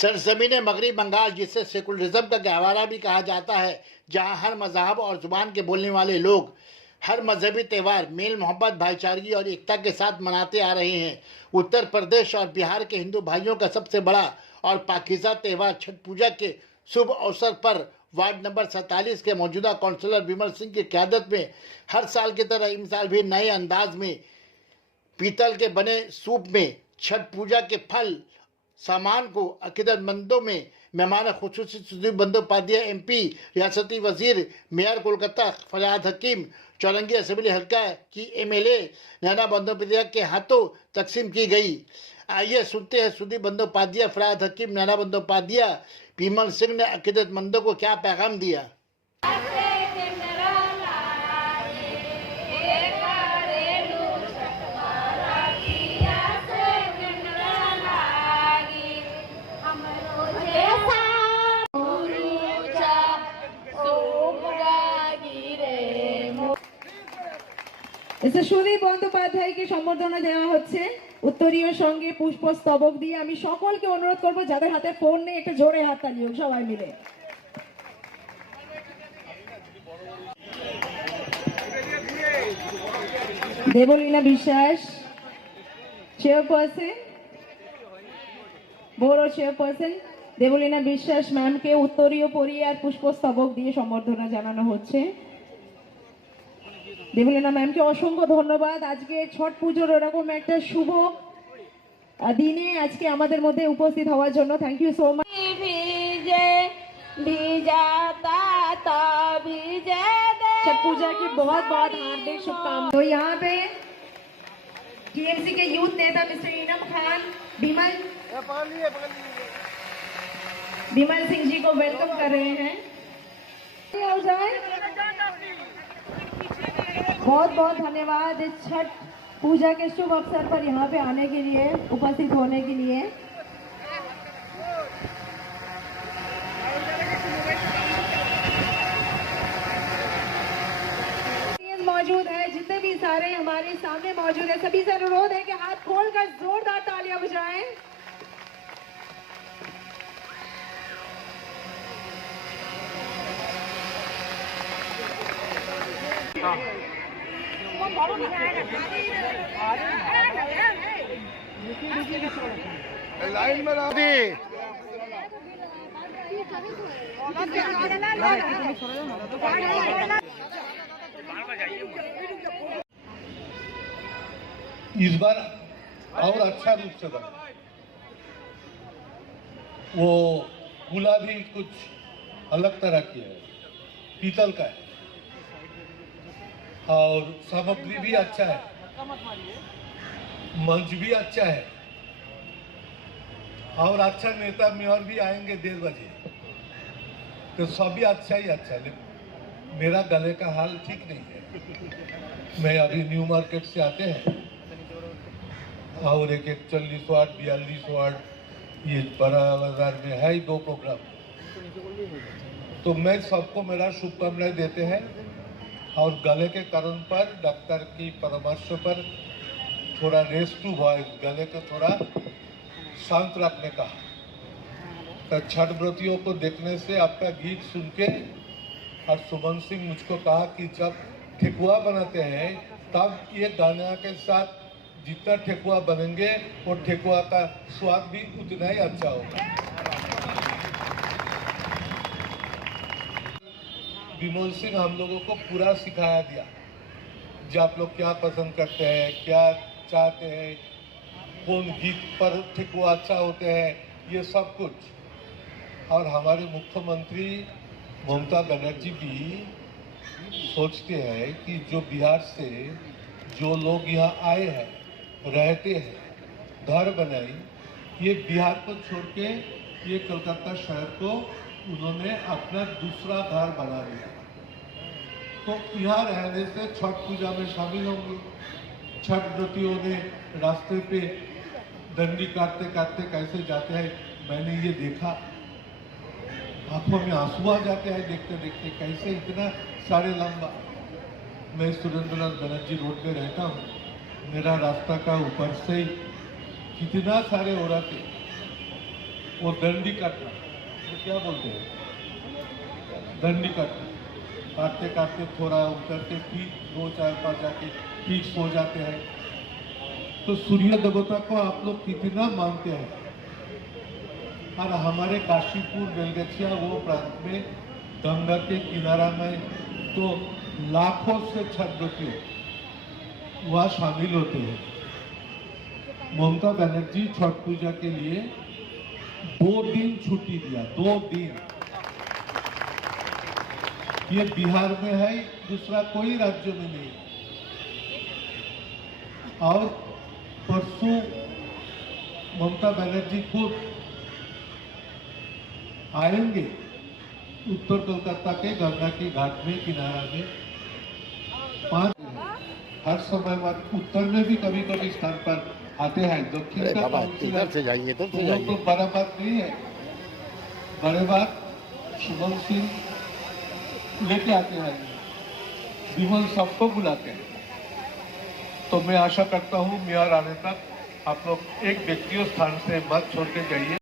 सरजमीन मगरबी बंगाल, जिसे सेकुलरिज्म का गहवारा भी कहा जाता है, जहां हर मजहब और जुबान के बोलने वाले लोग हर मजहबी त्यौहार मेल मोहब्बत, भाईचारगी और एकता के साथ मनाते आ रहे हैं। उत्तर प्रदेश और बिहार के हिंदू भाइयों का सबसे बड़ा और पाकीज़ा त्यौहार छठ पूजा के शुभ अवसर पर वार्ड नंबर 47 के मौजूदा काउंसलर विमल सिंह की क़यादत में हर साल की तरह इस साल भी नए अंदाज में पीतल के बने सूप में छठ पूजा के फल सामान को अकीदतमंदों में मेहमान खुसूसी सुदीप बंदोपाध्याय MP, रियासती वजीर, मेयर कोलकाता फरहाद हकीम, चौरंगी असेंबली हल्का की MLA नैना बंदोपाध्याय के हाथों तकसीम की गई। आइए सुनते हैं सुदीप बंदोपाध्याय, फरहाद हकीम, नैना बंदोपाध्याय, विमल सिंह ने अकीदतमंदों को क्या पैगाम दिया। সুদীপ বন্দ্যোপাধ্যায়কে সম্বর্ধনা দেওয়া হচ্ছে উত্তরীয় সঙ্গে পুষ্পস্তবক দিয়ে। আমি সকলকে অনুরোধ করব যাদের হাতে ফোন নেই একটু জোরে হাততালি হোক সবাই মিলে। দেবলীনা বিশ্বাস চেয়ারপারসন, বড় চেয়ারপারসন দেবলীনা বিশ্বাস ম্যামকে উত্তরীয় পরিয়ে আর পুষ্পস্তবক দিয়ে সম্বর্ধনা জানানো হচ্ছে। দেবলীনা ম্যামকে অসংখ্য ধন্যবাদ। আজকে ছট পুজোর এরকম একটা শুভ দিনে আজকে আমাদের মধ্যে উপস্থিত হওয়ার জন্য thank you so much. Chhath Puja की बहुत बहुत हार्दिक शुभकामनाएं। तो यहाँ पे TMC के यूथ नेता मिस्टर इनाम खान विमल सिंह जी को वेलकम कर रहे हैं। बहुत बहुत धन्यवाद इस छठ पूजा के शुभ अवसर पर यहाँ पे आने के लिए, उपस्थित होने के लिए। मौजूद है, जितने भी सारे हमारे सामने मौजूद है, सभी से अनुरोध है कि हाथ खोलकर जोरदार तालियां बजाएं। लाइन में इस बार और अच्छा रूप से बना। वो गुला भी कुछ अलग तरह की है, पीतल का है और सामग्री भी अच्छा है, मंच भी अच्छा है और अच्छा नेता मेयर भी आएंगे 1:30 बजे, तो सभी अच्छा ही अच्छा है। मेरा गले का हाल ठीक नहीं है, मैं अभी न्यू मार्केट से आते हैं और एक 41 वाट 42 वाट ये बड़ा बाजार में है ही 2 प्रोग्राम। तो मैं सबको मेरा शुभकामनाएं देते हैं और गले के कारण पर डॉक्टर की परामर्श पर थोड़ा रेस्ट टू वॉइस, गले को थोड़ा शांत रखने का। तो छठ व्रतियों को देखने से आपका गीत सुन के और सुमन सिंह मुझको कहा कि जब ठेकुआ बनाते हैं तब ये गाना के साथ जितना ठेकुआ बनेंगे वो ठेकुआ का स्वाद भी उतना ही अच्छा होगा। विमल सिंह हम लोगों को पूरा सिखाया दिया, जो आप लोग क्या पसंद करते हैं, क्या चाहते हैं, कौन गीत पर ठेकुआ अच्छा होते हैं, ये सब कुछ। और हमारे मुख्यमंत्री ममता बनर्जी भी सोचते हैं कि जो बिहार से जो लोग यहाँ आए हैं, रहते हैं, घर बनाई, ये बिहार को छोड़ के ये कोलकाता शहर को उन्होंने अपना दूसरा घर बना लिया। तो यहाँ रहने से छठ पूजा में शामिल होंगे। छठ व्रतियों ने रास्ते पे डंडी काटते काटते कैसे जाते हैं, मैंने ये देखा, आंखों में आंसू आ जाते हैं देखते देखते, कैसे इतना सारे लंबा। मैं सुरेंद्रनाथ बनर्जी रोड पे रहता हूँ, मेरा रास्ता का ऊपर से कितना सारे औरतें वो दंडी काटना, वो क्या बोलते हैं, दंडी काटना, काटते काटते थोड़ा उतरते फिर 2-4 बार जाके फिक्स हो जाते हैं। तो सूर्य देवता को आप लोग कितना मानते हैं? और हमारे काशीपुर बेलगछिया वो प्रांत में गंगा के किनारा में तो लाखों से छठव्रती वहाँ शामिल होते हैं। ममता बनर्जी छठ पूजा के लिए 2 दिन छुट्टी दिया, 2 दिन। ये बिहार में है, दूसरा कोई राज्य में नहीं। और परसों ममता बनर्जी खुद आएंगे उत्तर कोलकाता के गंगा के घाट में किनारा में 5 हर समय उत्तर में भी कभी कभी स्थान पर आते हैं। दक्षिण अरे का बाबा काउंसिलर इधर से जाइए, इधर से वो जाइए। तो बड़ा बात नहीं है, बड़े बात शुभम सिंह लेके आते हैं, विमल सबको बुलाते हैं। तो मैं आशा करता हूँ मेयर आने तक आप लोग एक व्यक्तिगत स्थान से मत छोड़ के जाइए।